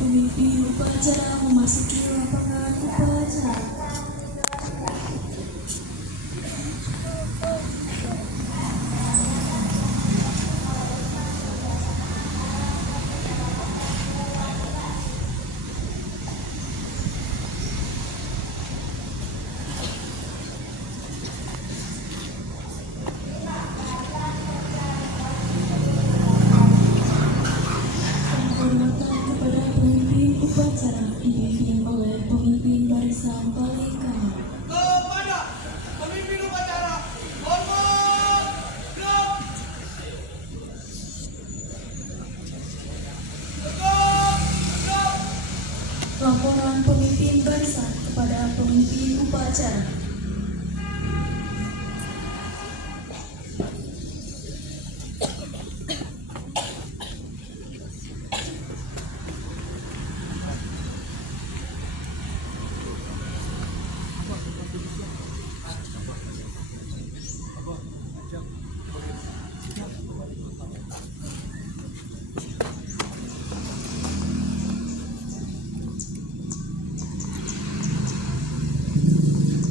Pemimpin upacara memasuki lapangan upacara. Penghormatan kepada pemimpin upacara dipimpin oleh pemimpin barisan paling kanan. Kepada pemimpin upacara, hormat, gerak, tegak. Laporan pemimpin barisan kepada pemimpin upacara.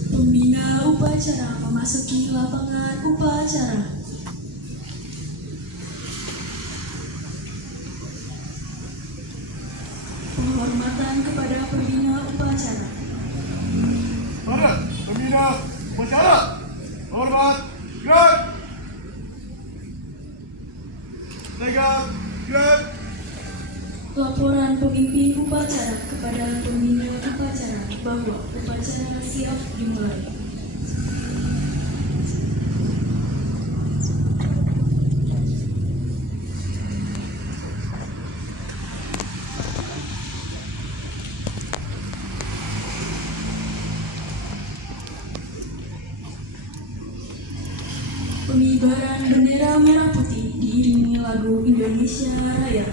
Pembina upacara memasuki lapangan upacara. Penghormatan kepada pembina upacara. Pada pembina upacara, hormat, gerak, tegak, gerak. Laporan pemimpin upacara kepada pembina upacara bahwa upacara siap dimulai. Pengibaran bendera merah putih diiringi lagu Indonesia Raya.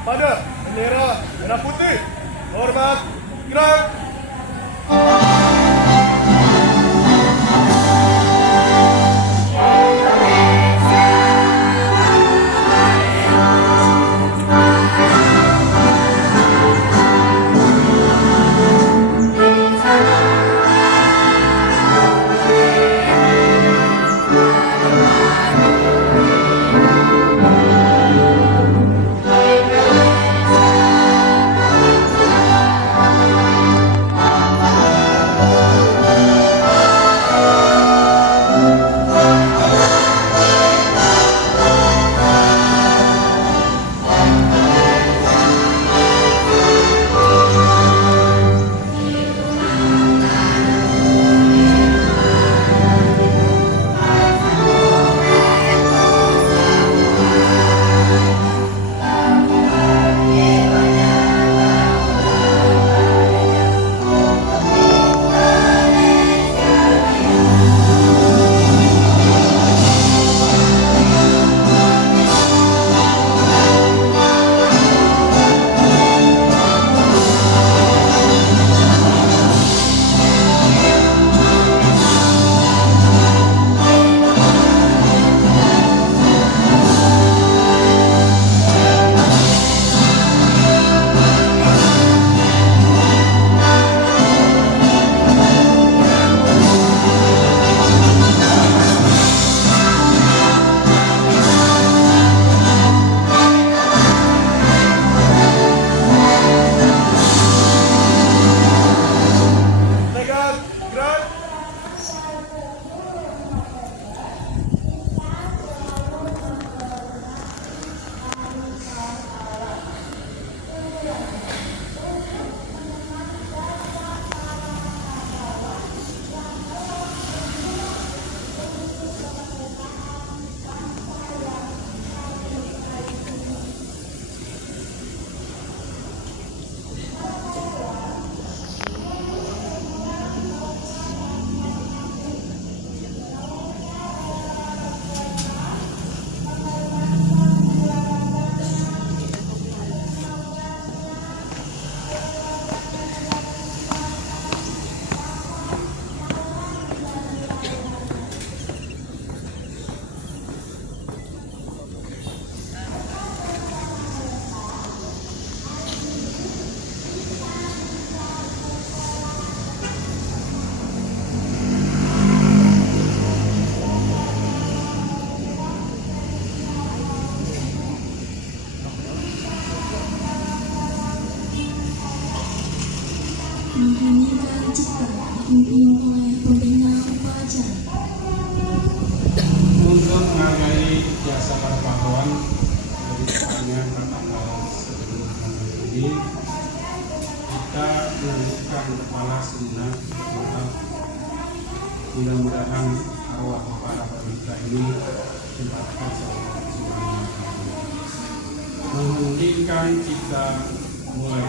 Pada bendera merah putih, hormat, gerak. Mudah-mudahan arwah para prajurit ini ditempatkan sebagai menghentikan kita mulai.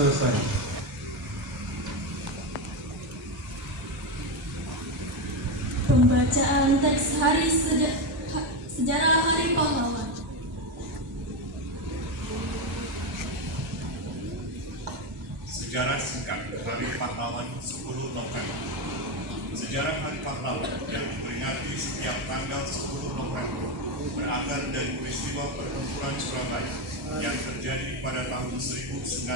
Selesai. Pembacaan teks sejarah Hari Pahlawan. Sejarah singkat Hari Pahlawan 10 November. Sejarah Hari Pahlawan yang diperingati setiap tanggal 10 November berakar dari peristiwa pertempuran Surabaya yang terjadi pada tahun 1945.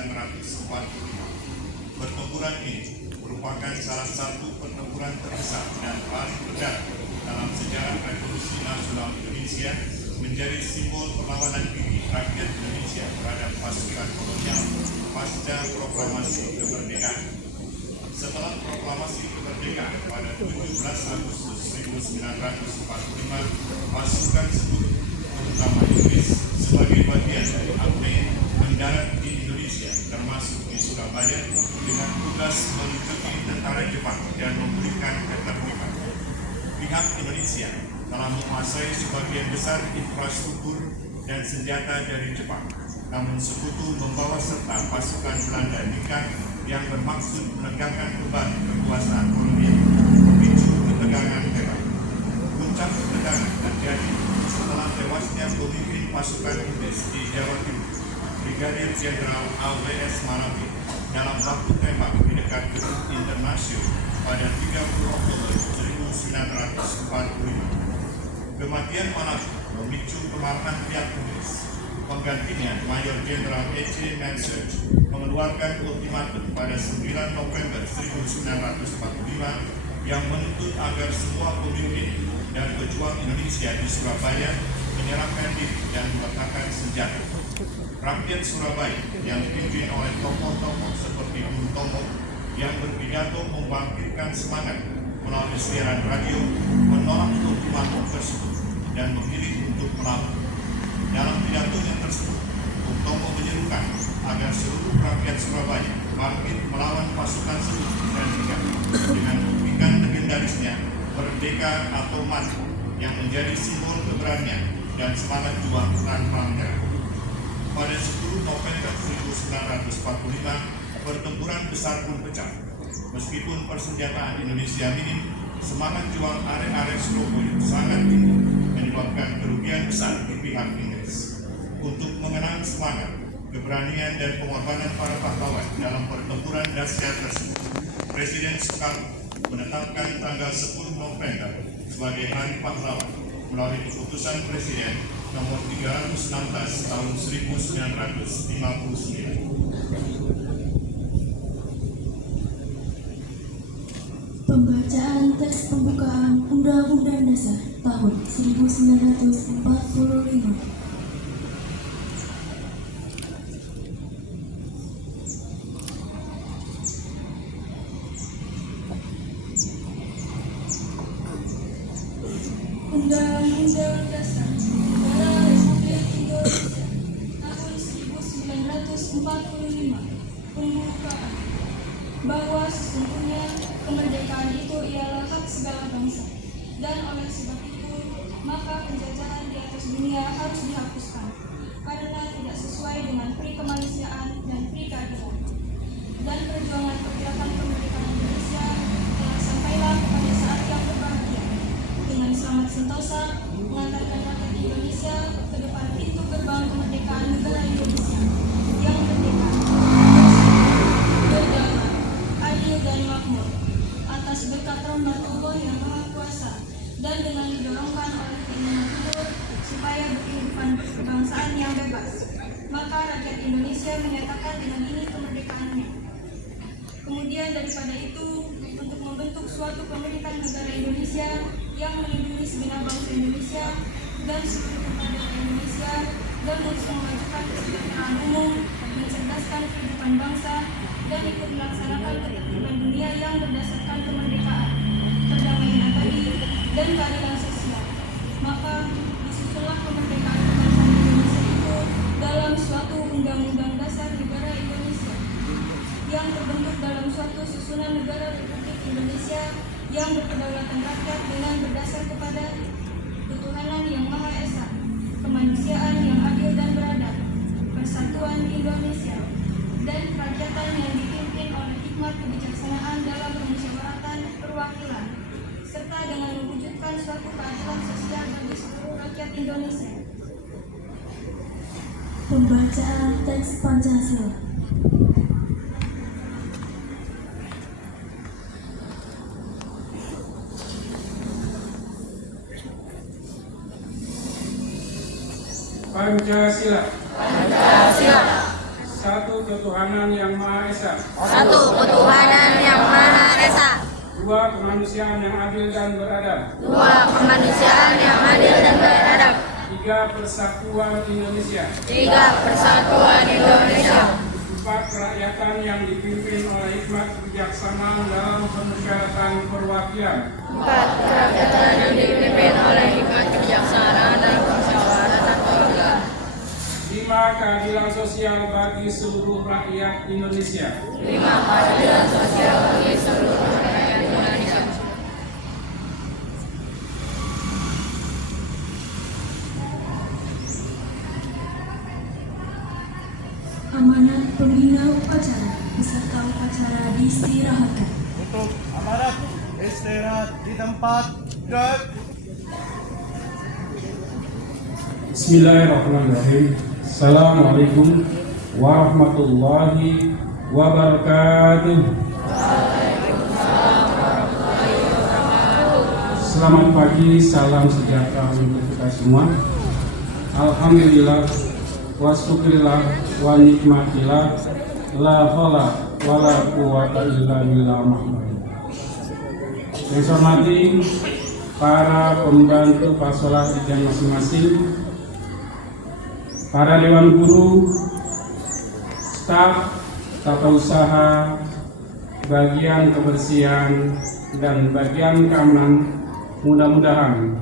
Pertempuran ini merupakan salah satu pertempuran terbesar dan paling berdarah dalam sejarah Revolusi Nasional Indonesia, menjadi simbol perlawanan diri rakyat Indonesia terhadap pasukan kolonial pasca proklamasi kemerdekaan. Setelah proklamasi kemerdekaan pada 17 Agustus 1945, pasukan sekutu terutama Inggris sebagai bagian dari ABRI mendarat di Indonesia termasuk di Surabaya dengan tugas melindungi tentara Jepang dan memberikan ketertiban. Pihak Indonesia telah menguasai sebagian besar infrastruktur dan senjata dari Jepang, namun sekutu membawa serta pasukan Belanda nikah yang bermaksud menegakkan kembali kekuasaan kolonial, memicu ketegangan hebat. Puncak ketegangan terjadi setelah tewasnya pemimpin pasukan Inggris di Jawa Timur, Brigadir Jenderal A.W.S. Malabi, dalam baku tembak di dekat Gedung Internasional pada 30 Oktober 1945. Kematian Malabi memicu kemarahan pihak Inggris. Penggantinya, Mayor Jenderal E.C. Mansell, mengeluarkan ultimatum pada 9 November 1945 yang menuntut agar semua pemimpin dan pejuang Indonesia di Surabaya menyerahkan diri dan meletakkan senjata. Rakyat Surabaya yang dipimpin oleh tokoh-tokoh seperti Bung Tomo yang berpidato membangkitkan semangat melalui siaran radio menolak ultimatum tersebut dan memilih untuk melawan. Dalam pidatonya tersebut, Bung Tomo menyerukan agar seluruh rakyat Surabaya bangkit melawan pasukan sekutu dan nikah dengan buktikan legendarisnya Merdeka atau Mati yang menjadi simbol keberanian dan semangat juang tanpa menyerah. Pada 10 November 1945, pertempuran besar pun pecah. Meskipun persenjataan Indonesia minim, semangat juang arek-arek Surabaya sangat tinggi, menyebabkan kerugian besar di pihak Inggris. Untuk mengenang semangat, keberanian dan pengorbanan para pahlawan dalam pertempuran dahsyat tersebut, Presiden Soekarno menetapkan tanggal 10 November sebagai Hari Pahlawan melalui keputusan Presiden nomor 316 tahun 1959. Pembacaan teks pembukaan Undang-Undang Dasar tahun 1945. Undang-Undang Dasar Negara Republik Indonesia tahun 1945 pembukaan bahwa sesungguhnya kemerdekaan itu ialah hak segala bangsa, dan oleh sebab itu maka penjajahan di atas dunia harus dihapuskan karena tidak sesuai dengan pri kemanusiaan dan pri keadilan. Dan perjuangan pergerakan kemerdekaan Indonesia telah sampailah kepada saat yang berbahagia dengan selamat sentosa mengantarkan rakyat Indonesia ke depan pintu gerbang kemerdekaan negara Indonesia yang merdeka, berdaulat, adil dan makmur atas berkat rahmat Allah yang Maha Kuasa, dan dengan didorongkan oleh keinginan timur supaya berkehidupan kebangsaan yang bebas, maka rakyat Indonesia menyatakan dengan ini kemerdekaannya. Kemudian daripada itu, untuk membentuk suatu pemerintahan negara Indonesia yang melindungi segenap bangsa Indonesia dan seluruh rakyat Indonesia, dan untuk memajukan kesejahteraan umum, mencerdaskan kehidupan bangsa, dan ikut melaksanakan ketertiban dunia yang berdasarkan kemerdekaan, perdamaian abadi, dan keadilan sosial. Maka disusunlah kemerdekaan kebangsaan Indonesia itu dalam suatu undang-undang dasar negara Indonesia yang terbentuk dalam suatu susunan negara Republik Indonesia yang berkedaulatan rakyat dengan berdasar kepada ketuhanan yang Maha Esa, kemanusiaan yang adil dan beradab, persatuan Indonesia, dan kerakyatan yang dipimpin oleh hikmat kebijaksanaan dalam permusyawaratan perwakilan, serta dengan mewujudkan suatu keadilan sosial bagi seluruh rakyat Indonesia. Pembacaan teks Pancasila. Pancasila. Pancasila. Satu ketuhanan yang Maha Esa. Satu ketuhanan yang Maha Esa. Dua kemanusiaan yang adil dan beradab. Dua kemanusiaan yang adil dan beradab. Tiga persatuan Indonesia. Tiga persatuan Indonesia. Empat kerakyatan yang dipimpin oleh hikmat kebijaksanaan dalam permusyawaratan perwakilan. Empat kerakyatan yang dipimpin oleh hikmat kebijaksanaan dalam permusyawaratan perwakilan. Lima keadilan sosial bagi seluruh rakyat Indonesia. Lima keadilan sosial bagi seluruh rakyat Indonesia. Amanat pembina upacara beserta upacara diistirahatkan. Untuk amanat istirahat di tempat. Gerak. Bismillahirrahmanirrahim. Assalamualaikum warahmatullahi wabarakatuh. Selamat pagi, salam sejahtera untuk kita semua. Alhamdulillah wa syukurillah wa nikmatillah, la haula wa la quwwata illa billah. Yang saya hormati para pembantu pasola dan masing-masing, para dewan guru, staf, tata usaha, bagian kebersihan, dan bagian keamanan, mudah-mudahan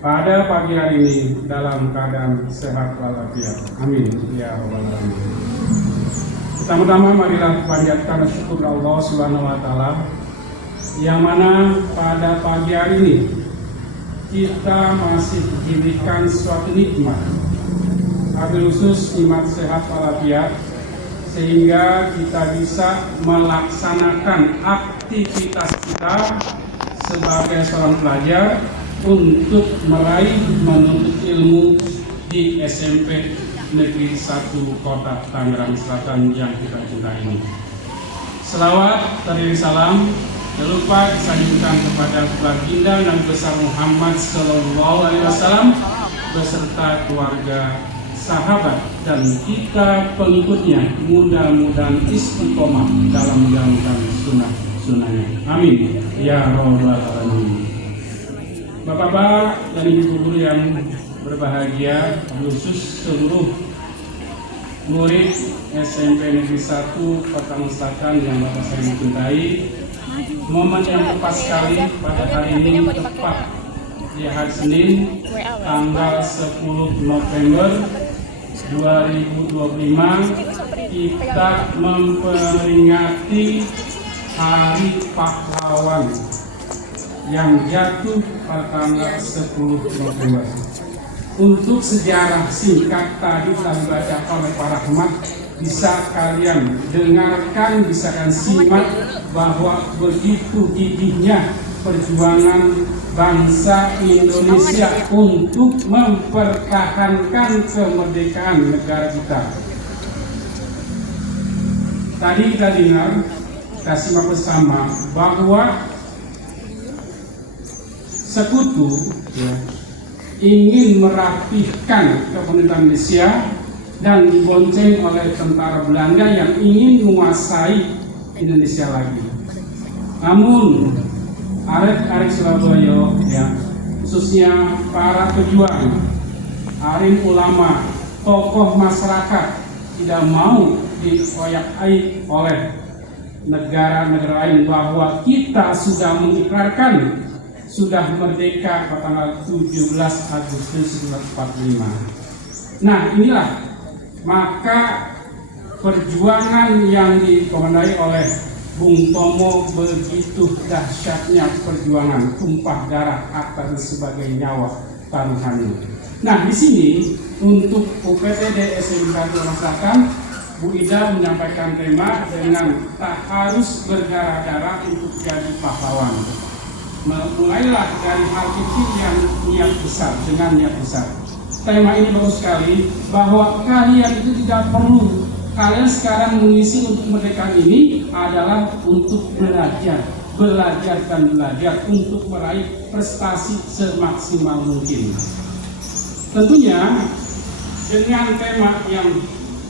pada pagi hari ini dalam keadaan sehat walafiat. Amin ya rabbal alamin. Pertama-tama marilah panjatkan syukur Allah Subhanahu wa taala, yang mana pada pagi hari ini kita masih diberikan suatu nikmat, wabil khusus nikmat sehat walafiat, sehingga kita bisa melaksanakan aktivitas kita sebagai seorang pelajar untuk meraih menuntut ilmu di SMP Negeri 1 Kota Tangerang Selatan yang kita cintai ini. Selawat terdiri salam jangan lupa disanjungkan kepada baginda Nabi besar Muhammad Sallallahu Alaihi Wasallam beserta keluarga, sahabat, dan kita pengikutnya, mudah-mudahan istiqomah dalam menjalankan sunnah-sunnahnya. Amin ya rabbal alamin. Bapak-bapak dan ibu guru yang berbahagia, khusus seluruh murid SMP Negeri 1 Kota Selatan yang Bapak saya cintai, momen yang tepat sekali pada hari ini tepat di hari Senin tanggal 10 November 2025 kita memperingati Hari Pahlawan yang jatuh pada tanggal 10 November. Untuk sejarah singkat tadi telah dibaca oleh Pak Rahmat, bisa kalian dengarkan, bisa kalian simak bahwa begitu gigihnya perjuangan bangsa Indonesia untuk mempertahankan kemerdekaan negara kita. Tadi kita dengar, kita simak bersama bahwa sekutu ingin merapihkan pemerintahan Indonesia dan dibonceng oleh tentara Belanda yang ingin menguasai Indonesia lagi. Namun arek-arek Surabaya, khususnya para pejuang, alim ulama, tokoh masyarakat tidak mau dikoyak-aik oleh negara-negara lain bahwa kita sudah mengikrarkan sudah merdeka pada tanggal 17 Agustus 1945. Nah, inilah maka perjuangan yang dikomandai oleh Bung Tomo, begitu dahsyatnya perjuangan, tumpah darah atas sebagai nyawa taruhannya. Nah, di sini untuk UPTD SMK Selatan, Bu Ida menyampaikan tema dengan tak harus berdarah-darah untuk jadi pahlawan. Mulailah dari hal kecil yang niat besar, dengan niat besar. Tema ini bagus sekali, bahwa kalian itu tidak perlu, kalian sekarang mengisi untuk kemerdekaan ini adalah untuk belajar dan belajar untuk meraih prestasi semaksimal mungkin. Tentunya dengan tema yang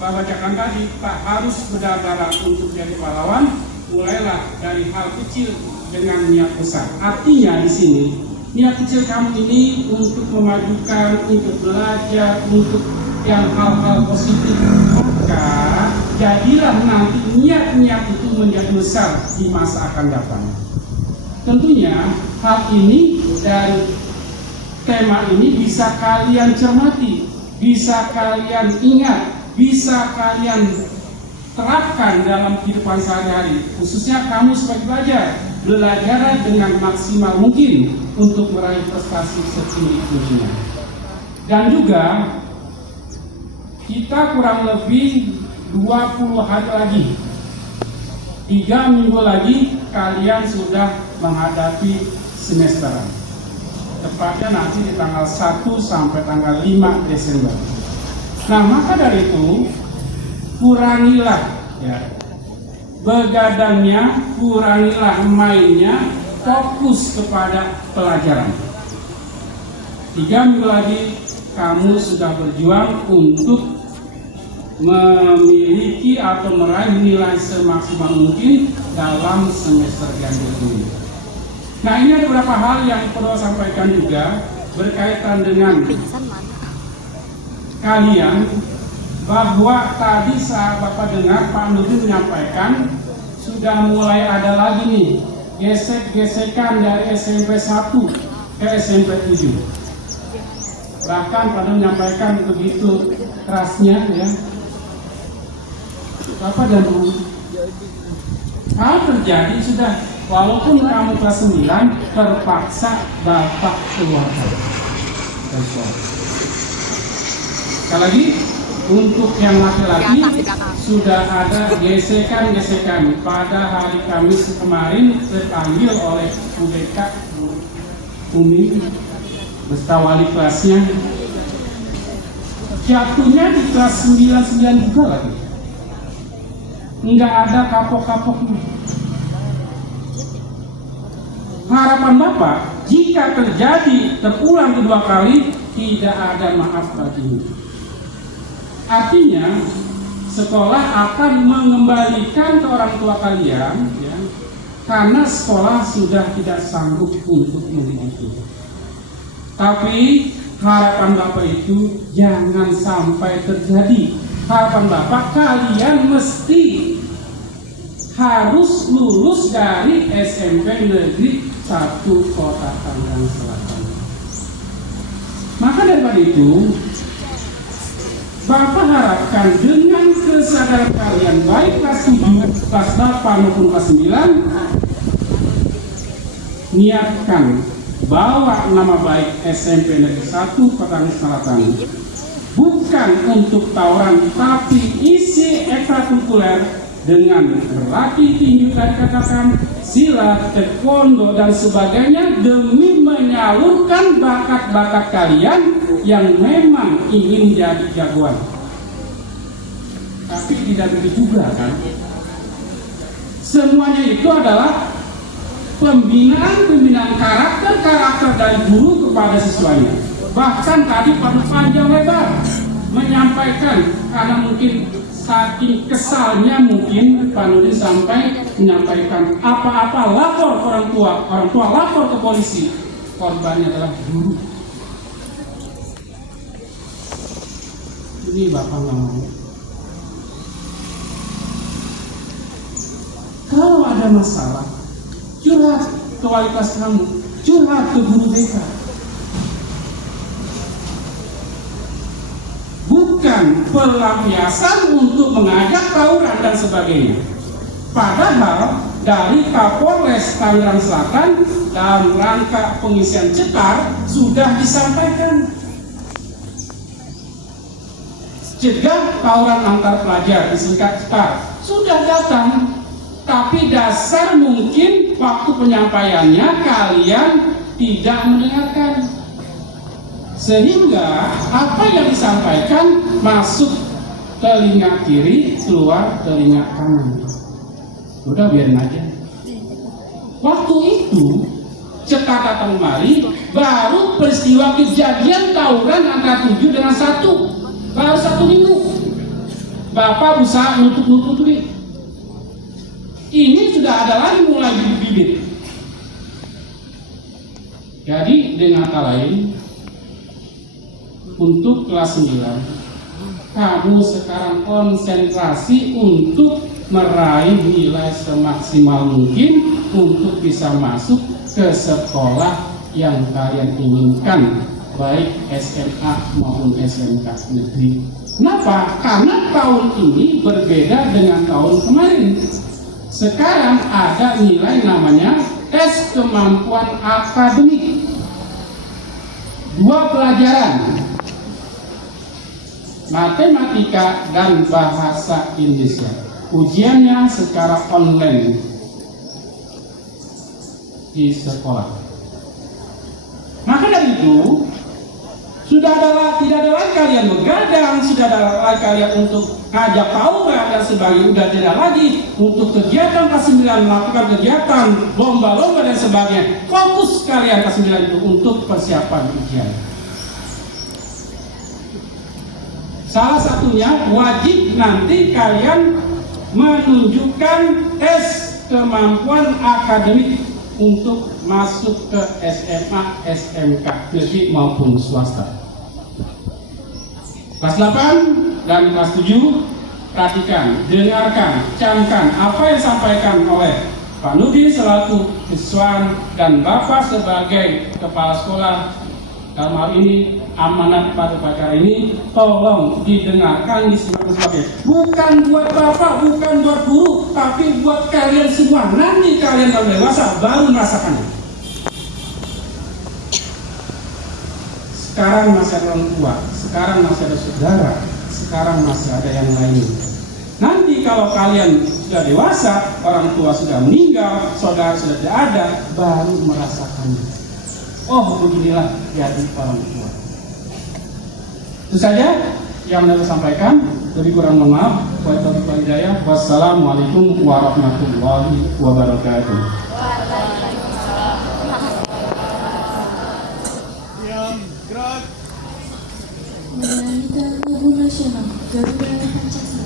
Bapak bacakan tadi, tak harus berdarah untuk jadi pahlawan, mulailah dari hal kecil dengan niat besar. Artinya di sini niat kecil kamu ini untuk memajukan, untuk belajar, untuk yang hal-hal positif, maka jadilah nanti niat-niat itu menjadi besar di masa akan datang. Tentunya hal ini dan tema ini bisa kalian cermati, bisa kalian ingat, bisa kalian terapkan dalam kehidupan sehari-hari, khususnya kamu sebagai belajar dengan maksimal mungkin untuk meraih prestasi setinggi-tingginya. Dan juga kita kurang lebih 20 hari lagi, 3 minggu lagi kalian sudah menghadapi semesteran, tepatnya nanti di tanggal 1 sampai tanggal 5 Desember. Nah, maka dari itu kurangilah begadangnya, kurangilah mainnya, fokus kepada pelajaran. 3 minggu lagi kamu sudah berjuang untuk memiliki atau meraih nilai semaksimal mungkin dalam semester ganjil ini. Nah, ini ada beberapa hal yang perlu saya sampaikan juga berkaitan dengan kalian, bahwa tadi saat Bapak dengar Pak Nurdin menyampaikan sudah mulai ada lagi nih gesek-gesekan dari SMP 1 ke SMP 7. Bahkan Pak Nurdin menyampaikan begitu kerasnya Bapak dan Bu, hal terjadi sudah, walaupun kamu kelas 9 terpaksa Bapak keluarkan. Sekali lagi, untuk yang laki-laki sudah ada gesekan-gesekan. Pada hari Kamis kemarin terpanggil oleh UBK Umi beserta wali kelasnya, jatuhnya di kelas 99 juga lagi, nggak ada kapok-kapoknya. Harapan Bapak, jika terjadi terulang kedua kali, tidak ada maaf baginya. Artinya sekolah akan mengembalikan ke orang tua kalian, karena sekolah sudah tidak sanggup untuk mendidik. Tapi harapan Bapak itu jangan sampai terjadi. Harapan Bapak, kalian mesti harus lulus dari SMP Negeri 1 Kota Tangerang Selatan. Maka daripada itu, Bapak harapkan dengan kesadaran kalian baik kelas 7, kelas 8 maupun kelas 9, niatkan bawa nama baik SMP Negeri 1 Petang Selatan bukan untuk tawuran, tapi isi ekstrakurikuler dengan berlatih tinju tadi katakan, silat, taekwondo dan sebagainya demi menyalurkan bakat-bakat kalian yang memang ingin jadi jagoan. Tapi tidak begitu juga kan? Semuanya itu adalah pembinaan karakter dari guru kepada siswanya. Bahkan tadi perlu panjang lebar menyampaikan, karena mungkin saking kesalnya mungkin Pak Nurdin sampai menyampaikan apa-apa lapor ke orang tua lapor ke polisi, korbannya adalah guru. Ini Bapak nggak mau. Kalau ada masalah, curhat ke wali kelas kamu, curhat ke guru BK. Bukan pelampiasan untuk mengajak tawuran dan sebagainya. Padahal dari Kapolres Tangerang Selatan dalam rangka pengisian cetar sudah disampaikan, cegah tawuran antar pelajar disingkat cetar, sudah datang. Tapi dasar mungkin waktu penyampaiannya kalian tidak mendengarkan, sehingga apa yang disampaikan masuk telinga kiri, keluar telinga kanan. Udah biarin aja. Waktu itu cekat datang kemari, baru peristiwa kejadian tawuran antara 7 dengan 1, baru 1 minggu. Bapak berusaha nutup-nutupi. Ini sudah ada lagi mulai bibit-bibit. Jadi dengan kata lain, untuk kelas 9, kamu sekarang konsentrasi untuk meraih nilai semaksimal mungkin untuk bisa masuk ke sekolah yang kalian inginkan, baik SMA maupun SMK negeri. Kenapa? Karena tahun ini berbeda dengan tahun kemarin. Sekarang ada nilai namanya tes kemampuan akademik. 2 pelajaran, matematika dan bahasa Indonesia. Ujiannya secara online di sekolah. Maka dari itu tidak ada lagi kalian begadang, sudah ada lagi kalian untuk ngajak tawuran dan sebagainya, sudah tidak lagi untuk kegiatan kelas 9 melakukan kegiatan lomba-lomba dan sebagainya. Fokus kalian kelas 9 itu untuk persiapan ujian. Salah satunya wajib nanti kalian menunjukkan tes kemampuan akademik untuk masuk ke SMA, SMK negeri maupun swasta. Kelas 8 dan kelas 7, perhatikan, dengarkan, camkan apa yang disampaikan oleh Pak Nurdin selaku siswa dan Bapak sebagai kepala sekolah. Dalam hal ini amanat pada upacara ini tolong didengarkan, disimak sebagai bukan buat Bapak, bukan buat guru, tapi buat kalian semua. Nanti kalian kalau dewasa baru merasakannya. Sekarang masih ada orang tua, sekarang masih ada saudara, sekarang masih ada yang lain. Nanti kalau kalian sudah dewasa, orang tua sudah meninggal, saudara sudah tidak ada, baru merasakannya. Oh, beginilah jadi orang tua. Itu saja yang saya sampaikan. Lebih kurang mohon maaf. Wassalamualaikum warahmatullahi wabarakatuh. Diam, gerak. Menyanyikan lagu nasional Garuda Pancasila.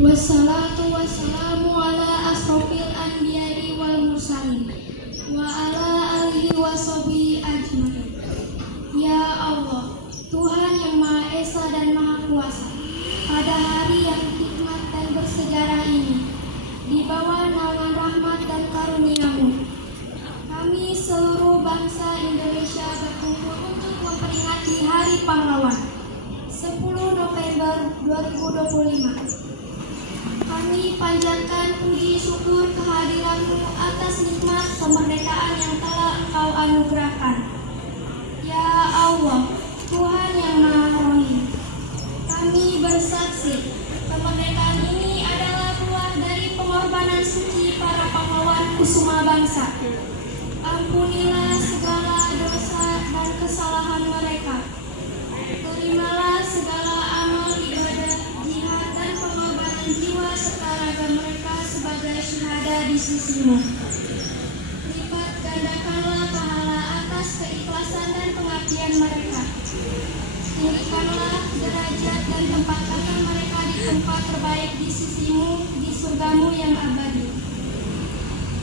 Wassalatu wassalamu ala asrofil anbiya'i wal mursalin wa ala alihi wa sahbihi ajmain. Ya Allah, Tuhan yang Maha Esa dan Maha Kuasa, pada hari yang hikmat dan bersejarah ini, di bawah naungan rahmat dan karunia-Mu, kami seluruh bangsa Indonesia berkumpul untuk memperingati Hari Pahlawan 10 November 2025. Kami panjatkan puji syukur kehadiran-Mu atas nikmat kemerdekaan yang telah Engkau anugerahkan. Ya Allah, Tuhan yang Maha Rohim, kami bersaksi kemerdekaan ini adalah buah dari pengorbanan suci para pahlawan kusuma bangsa. Ampunilah segala dosa dan kesalahan mereka. Terimalah segala amal ibadah, jihad dan pengorbanan jiwa serta raga mereka sebagai syuhada di sisi-Mu. Lipat gandakanlah pahala atas keikhlasan dan pengabdian mereka. Tinggikanlah derajat dan tempatkan mereka di tempat terbaik di sisi-Mu, di surga-Mu yang abadi.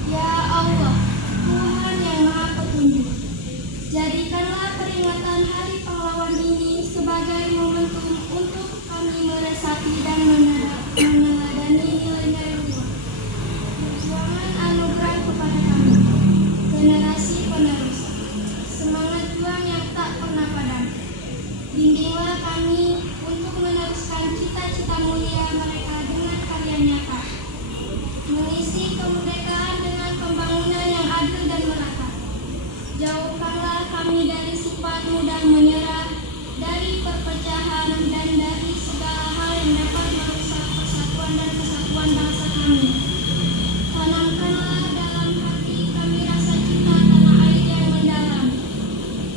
Ya Allah, Tuhan yang Maha Petunjuk, jadikanlah peringatan Hari Pahlawan ini sebagai momentum untuk kami meresapi dan meneladani nilai-nilai luhur perjuangan anugerah kepada kami, generasi penerus, semangat juang yang tak pernah padam. Bimbinglah kami untuk meneruskan cita-cita mulia mereka dengan karya nyata, mengisi kemerdekaan dengan pembangunan yang adil dan merata. Jauhkanlah kami dari sifat mudah menyerah, dari perpecahan, dan dari segala hal yang dapat merusak persatuan dan kesatuan bangsa kami. Tanamkanlah dalam hati kami rasa cinta tanah air yang mendalam,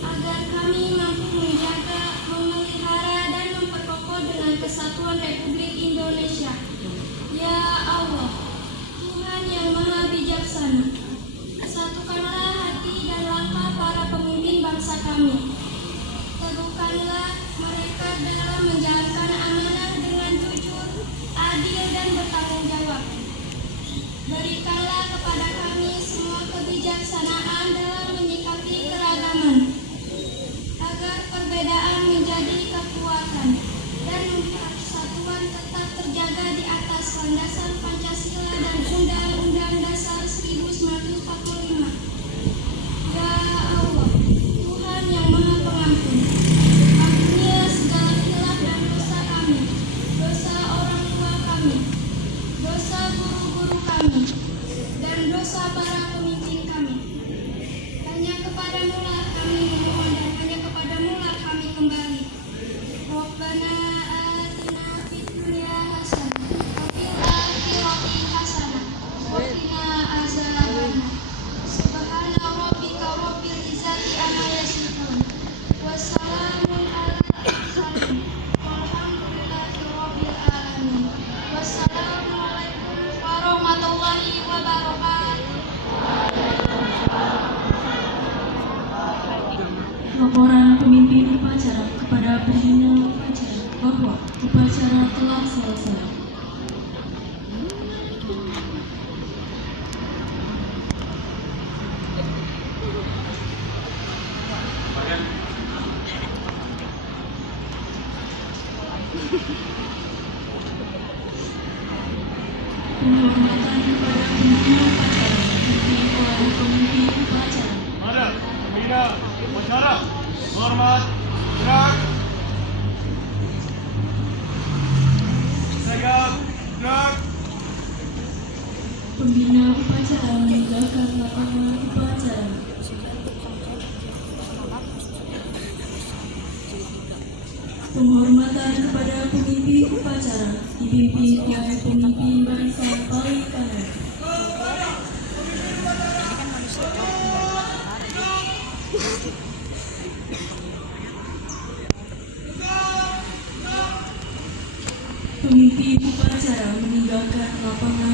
agar kami mampu menjaga, memelihara, dan memperkokoh dengan kesatuan Republik Indonesia. Ya Allah, Tuhan yang Maha Bijaksana, satukanlah hati dan langkah para pemimpin bangsa kami. Teguhkanlah mereka dalam menjalankan amanah dengan jujur, adil, dan bertanggung jawab. Berikanlah kepada kami semua kebijaksanaan dalam menyikapi keragaman, agar perbedaan menjadi kekuatan dan persatuan tetap terjaga di atas landasan Pancasila dan Undang-Undang Dasar 1945. Ya Allah, Tuhan yang Maha Pengampun, ampunilah segala khilaf dan dosa kami, dosa orang tua kami, dosa guru-guru kami, dan dosa para pemimpin kami. Hanya kepadamu lah kami memohon dan hanya kepadamu lah kami kembali. Rabbana atina fid dunya hasanah wa fil akhirati hasanah wa qina azabannar. Subhana rabbika rabbil izzati amma yasifun. Wassalamun ala mursalin walhamdulillahi rabbil alamin. Wassalamualaikum warahmatullahi wabarakatuh. Laporan pemimpin upacara kepada pembina upacara bahwa upacara telah selesai. Penghormatan kepada pembina upacara dipimpin oleh pemimpin upacara. Ada pembina upacara, hormat, gerak. Segap, gerak. Pembina upacara meninggalkan lapangan upacara. Penghormatan kepada pemimpin upacara dipimpin oleh pemimpin barisan paling kanan. Pemimpin upacara meninggalkan lapangan